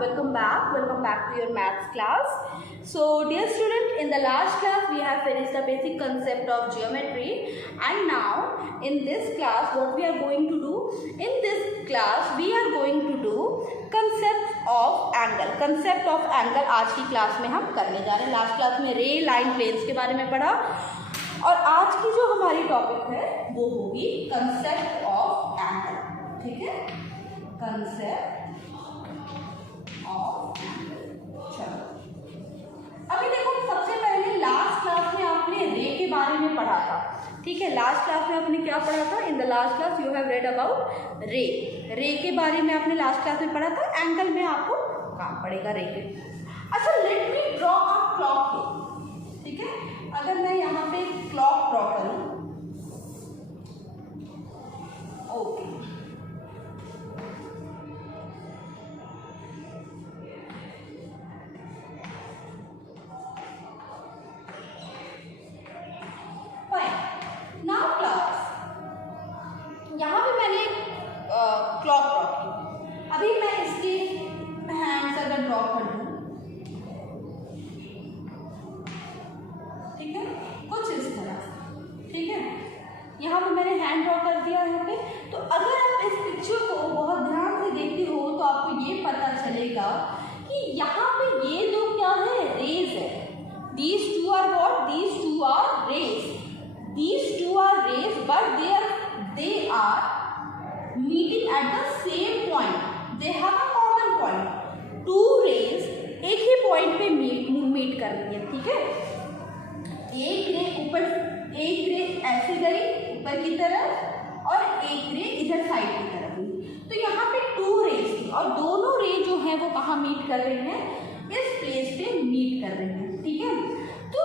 welcome back to your maths class. So dear student, in the last class we have finished the basic concept of geometry, and now in this class what we are going to do, in this class we are going to do concept of angle आज की class में हम करने जा रहे हैं। Last class में रे लाइन प्लेन्स के बारे में पढ़ा और आज की जो हमारी टॉपिक है वो होगी कंसेप्ट ऑफ एंगल। ठीक है, कंसेप्ट ऑफ एंगल। चलो अभी देखो, सबसे पहले लास्ट क्लास में आपने रे के बारे में पढ़ा था। ठीक है, लास्ट क्लास में आपने क्या पढ़ा था? In the last class you have read about रे के बारे में आपने लास्ट क्लास में पढ़ा था। एंगल में आपको काम पड़ेगा रे के। अच्छा, let me draw a clock. ठीक है, अगर मैं यहाँ पे क्लॉक ड्रॉ करूँ, ओके, नाउ क्लास, यहाँ पे मैंने क्लॉक ड्रॉ की। अभी मैं इसके हैंड्स अगर ड्रॉ कर दूँ, ठीक है, कुछ इस तरह से। ठीक है, यहाँ पे मैंने हैंड ड्रॉ कर दिया यहाँ पे। तो अगर आप इस पिक्चर को बहुत ध्यान से देखते हो तो आपको ये पता चलेगा कि यहाँ पे ये जो क्या है, रेज है। These two are what? These two are rays. These two are rays, but they are meeting at the same point. They have a common point. Two rays एक ही पॉइंट पे मीट कर रही है। ठीक है, एक रे ऊपर, एक रे ऐसे गई ऊपर की तरफ और एक रे इधर साइड की तरफ गई। तो यहाँ पे टू रेज थी और दोनों रे जो है वो कहाँ मीट कर रही हैं? इस प्लेस पे मीट कर रही हैं। ठीक है, तो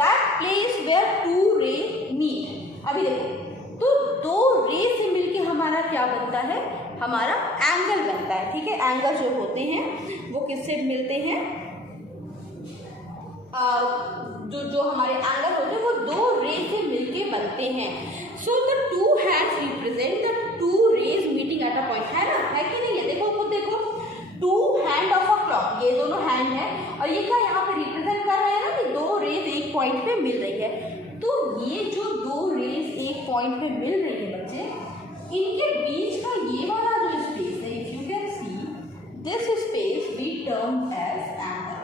दैट प्लेस वेयर टू रे मीट। अभी देखो, तो दो रे से मिलके हमारा क्या बनता है? हमारा एंगल बनता है। ठीक है, एंगल जो होते हैं वो किससे मिलते हैं? जो हमारे एंगल होते हैं वो दो रे से मिलके बनते हैं। So the two hands represent the two rays meeting at a point. है ना, है कि नहीं है? देखो खुद देखो, two hand of a clock, ये दोनों हैंड है और ये क्या यहाँ पे रिप्रेजेंट कर रहे हैं ना कि दो रेज एक पॉइंट पे मिल रही है। तो ये जो दो रेज एक पॉइंट पे मिल रही है बच्चे, इनके बीच का ये वाला जो स्पेस है, if you can see this space we term as angle.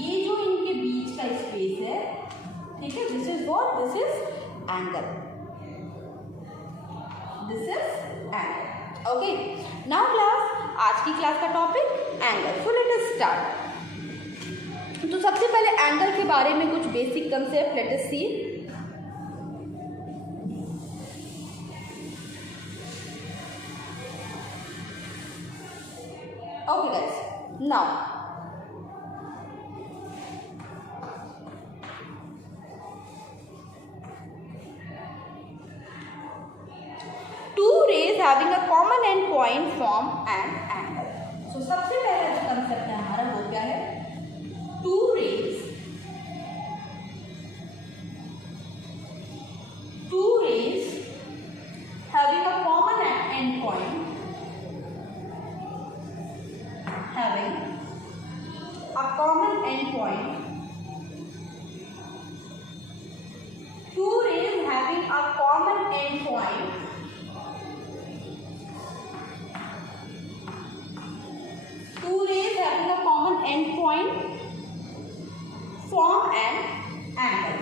ये जो इनके बीच का स्पेस है, ठीक है, this is what? This is angle. This is angle. Okay, now class, आज की क्लास का topic angle. So let us start. तो सबसे पहले एंगल के बारे में कुछ basic concept let us see. Okay guys, now having a common end point form an angle. So सबसे पहला जो कंसेप्ट है हमारा वो क्या है? Two rays having a common end point, having a common end point. Two rays having a common end point having a common end point form an angle.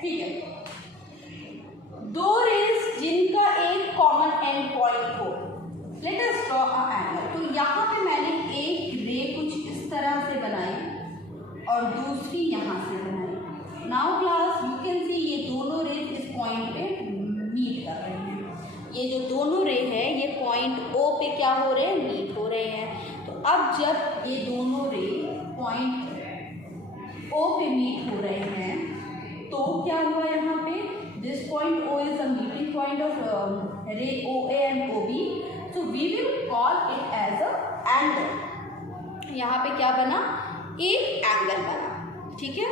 ठीक है, दो रेज जिनका एक कॉमन एंड पॉइंट हो, let us draw a angle. तो यहाँ पे मैंने एक रे कुछ इस तरह से बनाई और दूसरी यहाँ से बनाई। नाउ क्लास, यू कैन सी ये दोनों रेज इस पॉइंट पे मीट कर रहे हैं। ये जो दोनों रे हैं ये पॉइंट ओ पे क्या हो रहे हैं? मीट हो रहे हैं। तो अब जब ये दोनों रे पॉइंट ओ पे मीट हो रहे हैं तो क्या हुआ यहाँ पे? This point O is the meeting point of ray O A and O B, so we will call it as a angle. यहाँ पे क्या बना? एक एंगल बना। ठीक है,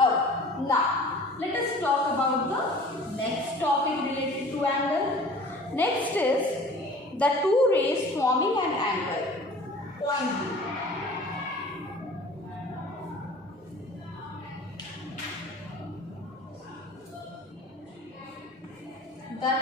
अब now let us talk about the Next topic related to angle. Next is the two rays forming an angle. Point B. The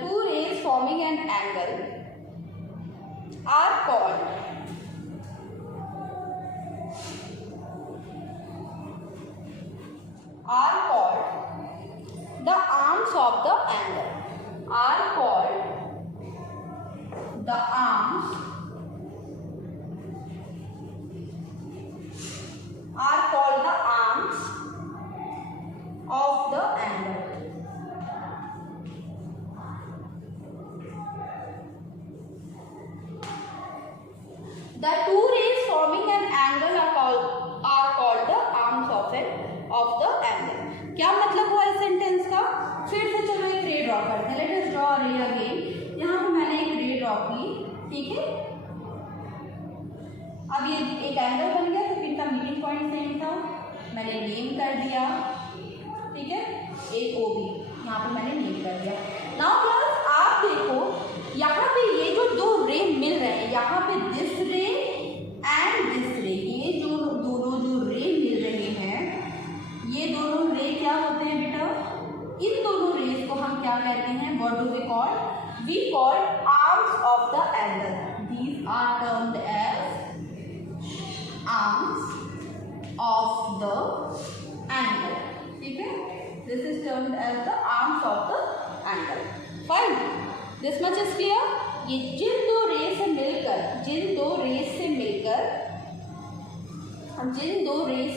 two rays forming an angle are called the arms of the angle. Are called the arms of the angle. The two rays forming an angle are called the arms of the angle. क्या मतलब हुआ इस sentence का? फिर से चलो एक ray draw करते हैं. लेट अस ड्रॉ रे अगेन. यहाँ पे मैंने एक रे ड्रॉ की, ठीक है. अब ये एक एंगल बन गया, तो इनका मीटिंग पॉइंट सेम था, मैंने नेम कर दिया, ठीक है. एक ओ बी यहाँ पे मैंने नेम कर दिया. नाउ क्लास आप देखो यहाँ पे ये जो दो रे मिल रहे हैं, यहाँ पे दिस रे एंड दिस रे, ये जो दोनों जो रे मिल रहे हैं, ये दोनों रे क्या होते हैं बेटा? इन दोनों रेस को हम क्या कहते हैं? What do we call? We call arms of the angle. These are termed as arms of the angle. ठीक है, this is termed as the arms of the angle. Fine, this much is clear. ये जिन दो race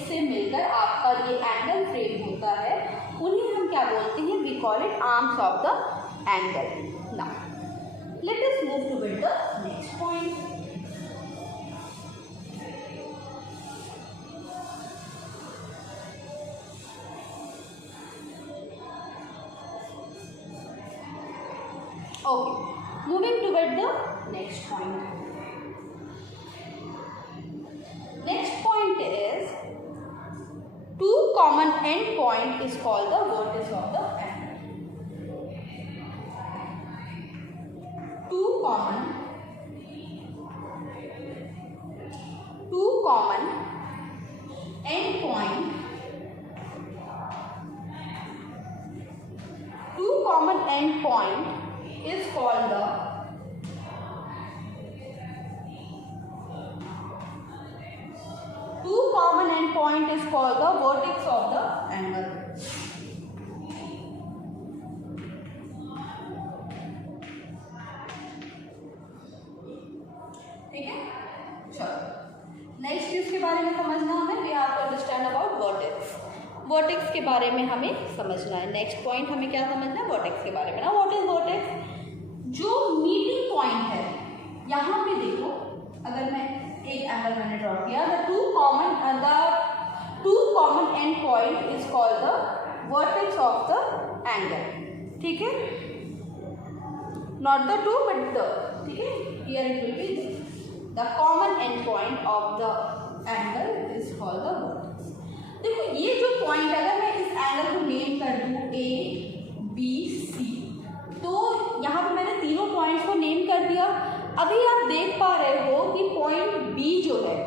से मिलकर आपका ये angle frame होता है, उन्हें हम क्या बोलते हैं? We call it arms of the angle. Now let us move toward the next point. Okay, moving toward the next point. Next point is two common end point is called the vertex of the angle. Two common end point. Two common end point is called the vertex of the angle. ठीक है, चलो next इसके बारे में समझना हमें. We have to understand about vertex. Vertex के बारे में हमें समझना है. नेक्स्ट पॉइंट हमें क्या समझना है? वर्टेक्स के बारे में ना. What is vertex? जो मीटिंग पॉइंट है, यहाँ पे देखो, अगर मैं एक एंगल मैंने ड्रॉ किया, the two common end point is called the vertex of the angle. ठीक है, not the two but the, ठीक है, here it will be the common end point of the angle is called the vertex. देखो ये जो point, अगर मैं इस एंगल को नेम कर दूँ ए बी सी, तो यहाँ पे मैंने तीनों पॉइंट्स को नेम कर दिया. अभी आप देख पा रहे हो कि पॉइंट बी जो है,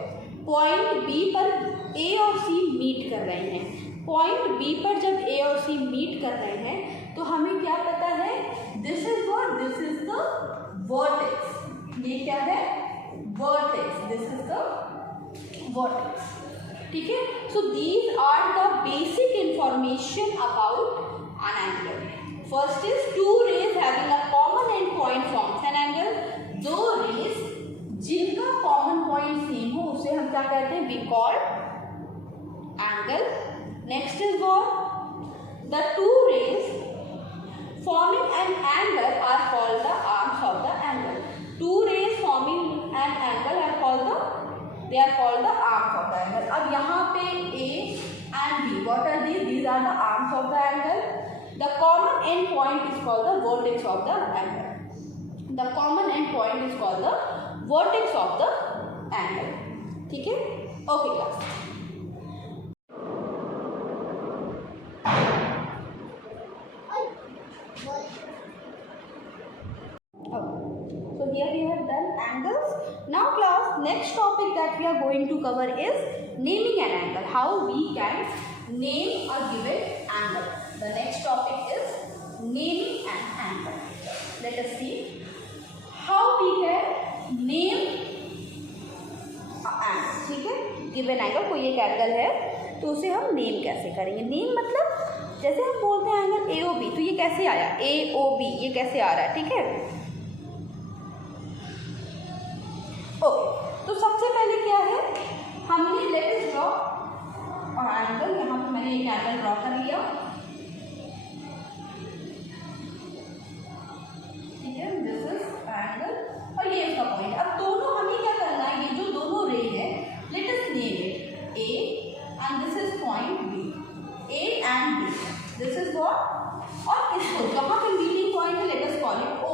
पॉइंट बी पर ए और सी मीट कर रहे हैं. पॉइंट बी पर जब ए और सी मीट कर रहे हैं, तो हमें क्या पता है? This is what? This is the vertex. ये क्या है? Vertex. This is the vertex. ठीक है, so these are the basic information about an angle. First is two rays having a common end point forms an angle. दो rays जिनका common point same हो, उसे हम क्या कहते हैं? We call angle. Next is what? The two rays forming an angle are called the arms of the angle. Two rays forming an angle are called the they are called the arms of the angle. अब यहाँ पे A and B, what are these are the arms of the angle. The common end point is called the vertex of the angle. The common end point is called the vertex of the angle. ठीक है, okay class. So here we have done angles. Now class, next topic that we are going to cover is naming an angle. How we can name a given angle. The next topic is naming an angle. Let us see how we can name an angle. ठीक है, given angle, कोई एक angle है तो उसे हम name कैसे करेंगे। नेम मतलब जैसे हम बोलते हैं एंगल ए ओ बी, तो ये कैसे आया, ए ओ बी, ये कैसे आ रहा है। ठीक है, ओके। तो सबसे पहले क्या है, हमने लेट अस ड्रॉ और एंगल, यहाँ पे मैंने एक एंगल ड्रॉ कर लिया। ठीक है, दिस इज एंगल और ये इसका पॉइंट। अब दोनों हमें क्या करना है, ये जो दोनों रे है, let us name it A and this is point B, A and B, this is what. और इसको जहाँ पे मीटिंग पॉइंट है, let us call it O.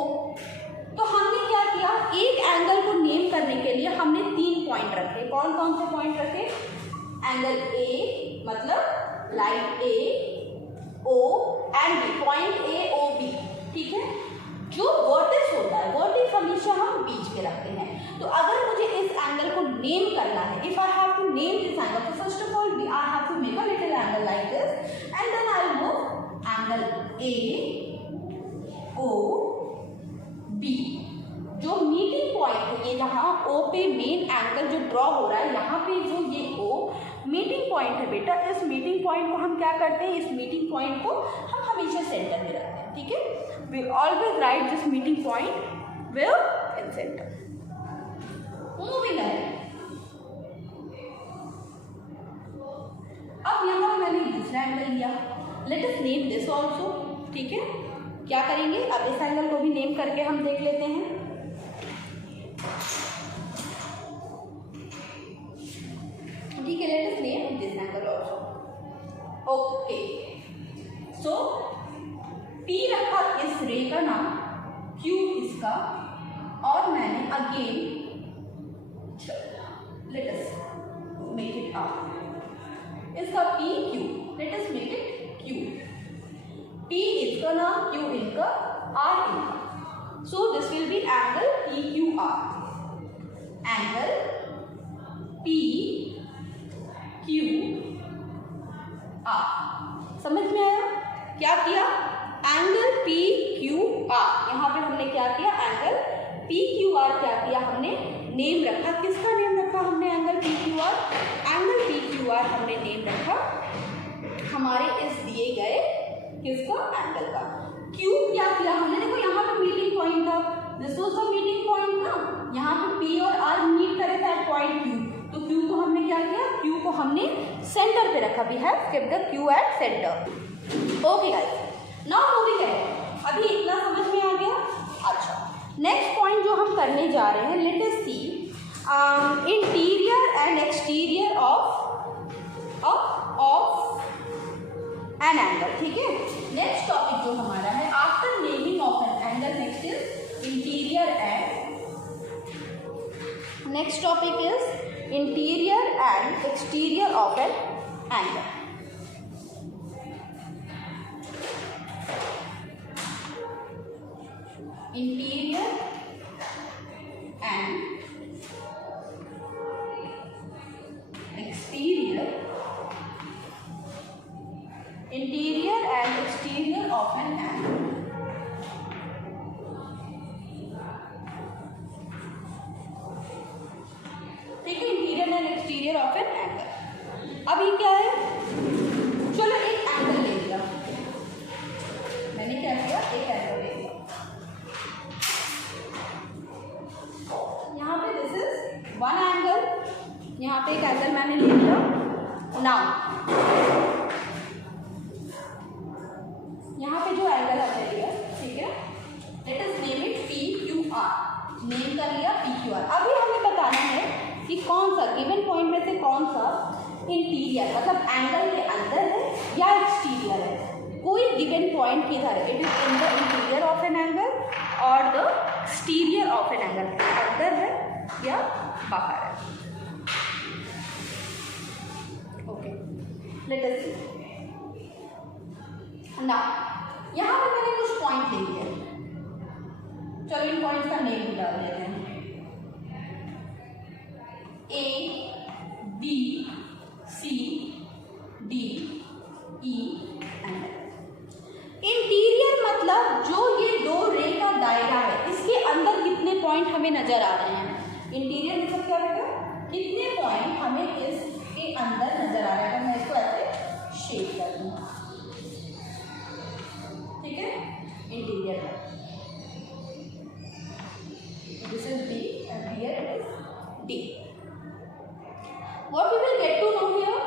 तो हमने क्या किया, एक एंगल को नेम करने के लिए हमने 3 पॉइंट रखे। कौन कौन से पॉइंट रखे, एंगल ए मतलब line A, O and B, point A O B. ठीक है, जो वर्टेक्स होता है, वर्टेक्स हमेशा हम बीच में रखते हैं। तो अगर मुझे इस एंगल को नेम करना है, if I have to name this angle, तो first of all I have to make a little angle like this and then I will move angle A O B. जो मीटिंग पॉइंट है, ये जहाँ ओ पे main angle जो draw हो रहा है, यहाँ पे जो ये ओ मीटिंग पॉइंट है बेटा, इस मीटिंग पॉइंट को हम क्या करते हैं, इस मीटिंग पॉइंट को हम हमेशा सेंटर में रखते हैं। ठीक है, we always write this meeting point will in centre. Moving ahead, अब यहाँ पे मैंने दूसरा एंगल लिया, let us name this also. ठीक है, क्या करेंगे, अब इस एंगल को भी नेम करके हम देख लेते हैं। ठीक है, let us name this angle also. Okay, so P रखा इस रे का नाम, Q इसका, और मैंने again let us make it up, इसका P Q, let us make it Q। P इसका नाम, Q इनका, R इनका, so this will be angle PQR। Angle PQR, समझ में आया, क्या किया, एंगल PQR, यहाँ पे हमने क्या किया, एंगल PQR क्या किया, हमने नेम रखा। किसका नेम रखा हमने, एंगल PQR। एंगल PQR हमने नेम रखा हमारे इस दिए गए किसका, एंगल का। Q क्या किया हमने, देखो यहाँ पे मीटिंग पॉइंट था, this was the meeting point ना, यहाँ पे P और R मीट करे थे एट पॉइंट Q, तो Q को हमने क्या किया, Q को हमने सेंटर पे रखा। We have kept the Q at centre. Okay guys, now moving ahead, अभी इतना समझ में आ गया। अच्छा, नेक्स्ट पॉइंट जो हम करने जा रहे हैं, let us see interior and exterior of an angle. ठीक है, नेक्स्ट टॉपिक जो हमारा है, after naming of an angle, next is interior and, next topic is interior and exterior of an angle. Interior and exterior, interior and exterior of an angle. ठीक है, interior and exterior of an angle. अब ये क्या है, चलो एक angle ले लिया मैंने, क्या किया, एक एंगल ले लिया। यहाँ पे दिस इज वन एंगल, यहाँ पे एक एंगल मैंने ले लिया। नाउ यहाँ पे जो एंगल है लिया, ठीक है, let us name it PQR, name कर लिया PQR। अभी हमें बताना है कि कौन सा गिवन पॉइंट में से कौन सा इंटीरियर मतलब एंगल के अंदर है या एक्सटीरियर है। कोई गिवन पॉइंट किधर है, it is in the interior of an angle और the exterior of an angle, अंदर है या बाहर है। Okay, let us see now. यहाँ पे मैंने कुछ पॉइंट ले लिए, चलो इन पॉइंट्स का नेम डाल देते हैं। A, B, C, D, E and interior मतलब जो ये दो रे का दायरा है इसके अंदर कितने पॉइंट हमें नजर आ रहे हैं। इंटीरियर मतलब क्या बेटा, कितने पॉइंट हमें इसके अंदर नजर आ रहे हैं। मैं इसको ऐसे शेड कर दूँ, ठीक है। Interior this is D and here it is D. What we will get to know here,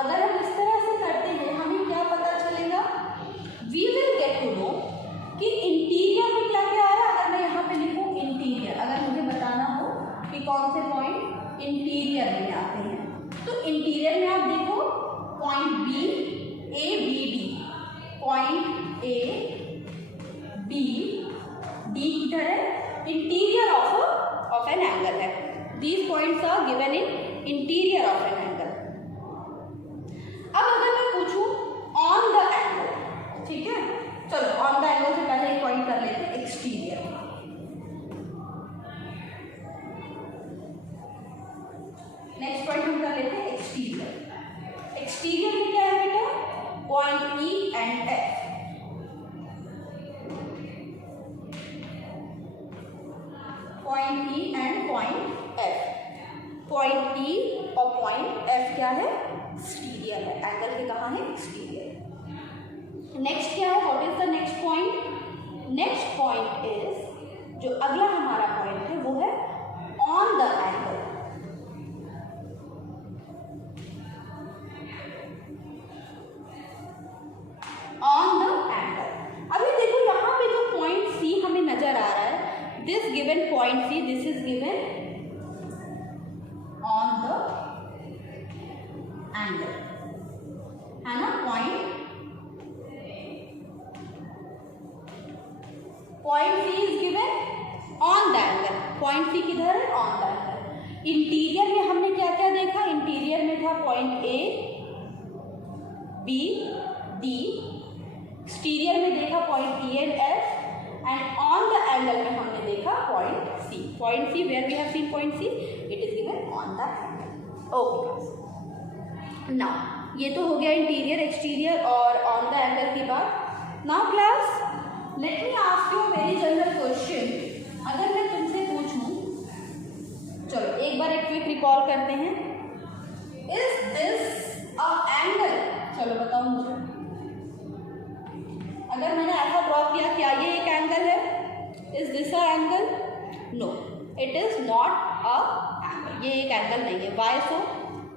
अगर हम इस तरह से करते हैं हमें क्या पता चलेगा, we will get to know कि इंटीरियर में क्या क्या आ रहा है। अगर मैं यहाँ पे लिखूँ इंटीरियर, अगर मुझे बताना हो कि कौन से पॉइंट इंटीरियर में आते हैं, तो इंटीरियर में आप देखो point B, A, B, D, point A, B, D किधर है, इंटीरियर ऑफ एन एंगल है। These points are given in interior of an angle. अब अगर मैं पूछूं ऑन द एंगल, ठीक है, चलो ऑन द एंगल से पहले एक पॉइंट कर लेते हैं एक्सटीरियर। नेक्स्ट पॉइंट हम कर लेते हैं एक्सटीरियर। एक्सटीरियर में क्या है बेटा, point E and F। Point E and point F। Point E और पॉइंट F क्या है, एक्सटीरियर है। एंगल के कहाँ है, एक्सटीरियर। नेक्स्ट क्या है, what is the next point. Next point is, जो अगला हमारा पॉइंट है वो है on the angle. On the angle, अभी देखो यहाँ पे जो पॉइंट C हमें नजर आ रहा है, this given point C, this is given on the angle, है ना। Point C is given on the angle, point C किधर है, on the angle। इंटीरियर में हमने क्या क्या देखा, इंटीरियर में था point A, B, D। Exterior में देखा point E and F, and on the angle में हमने देखा point C। Point C, where we have seen point C, it is given on the angle. Okay, now ये तो हो गया interior, exterior और ऑन द एंगल की बात। Now class, let me ask you very general question. अगर मैं तुमसे पूछूं, चलो एक बार एक क्विक रिकॉल करते हैं, इज दिस अ एंगल, चलो बताओ मुझे। अगर मैंने ऐसा ड्रॉ किया, क्या ये एक एंगल है, is this a angle, no it is not a angle, ये एक एंगल नहीं है। वाई सो,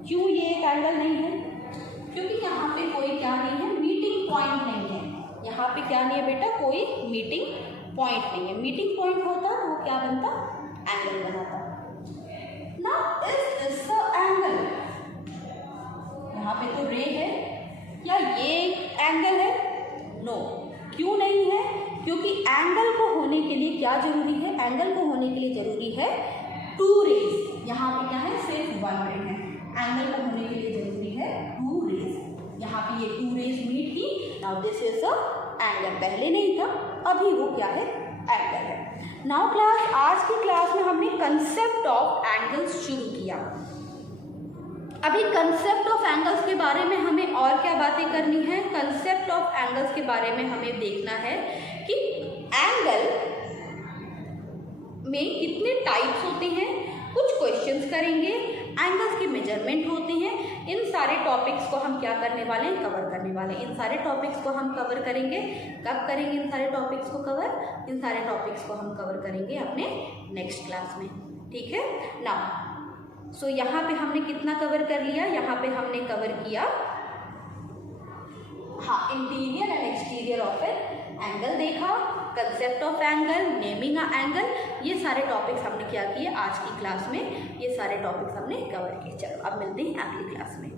क्यों ये एक एंगल नहीं है, क्योंकि यहाँ पे कोई क्या नहीं है, मीटिंग पॉइंट नहीं है। यहाँ पे क्या नहीं है बेटा, कोई मीटिंग पॉइंट नहीं है। मीटिंग पॉइंट होता तो वो क्या बनता, एंगल बनाता। Now is this a angle, यहाँ पे तो रे है, क्या ये एंगल है, नो। क्यों नहीं है, क्योंकि एंगल को होने के लिए क्या जरूरी है, एंगल को होने के लिए जरूरी है टू रेज। यहाँ पे क्या है, सिर्फ वन रे है। एंगल को होने के लिए जरूरी है टू रेज। यहाँ पे ये टू रेज मीट की, now this is a angle. पहले नहीं था, अभी वो क्या है, एंगल है। नाउ क्लास, आज की क्लास में हमने कंसेप्ट ऑफ एंगल्स शुरू किया। अभी कंसेप्ट ऑफ एंगल्स के बारे में हमें और क्या बातें करनी है, कंसेप्ट ऑफ एंगल्स के बारे में हमें देखना है कि एंगल में कितने टाइप्स होते हैं, कुछ क्वेश्चंस करेंगे, एंगल्स के मेजरमेंट होते हैं। इन सारे टॉपिक्स को हम क्या करने वाले हैं, कवर करने वाले हैं। इन सारे टॉपिक्स को हम कवर करेंगे, कब करेंगे इन सारे टॉपिक्स को कवर, इन सारे टॉपिक्स को हम कवर करेंगे अपने नेक्स्ट क्लास में, ठीक है ना। सो यहाँ पे हमने कितना कवर कर लिया, यहाँ पे हमने कवर किया, हाँ, interior and exterior of an angle देखा, concept of angle, naming a angle, ये सारे टॉपिक्स हमने क्या किए आज की क्लास में, ये सारे टॉपिक्स हमने कवर किए। चलो अब मिलते हैं अगली क्लास में।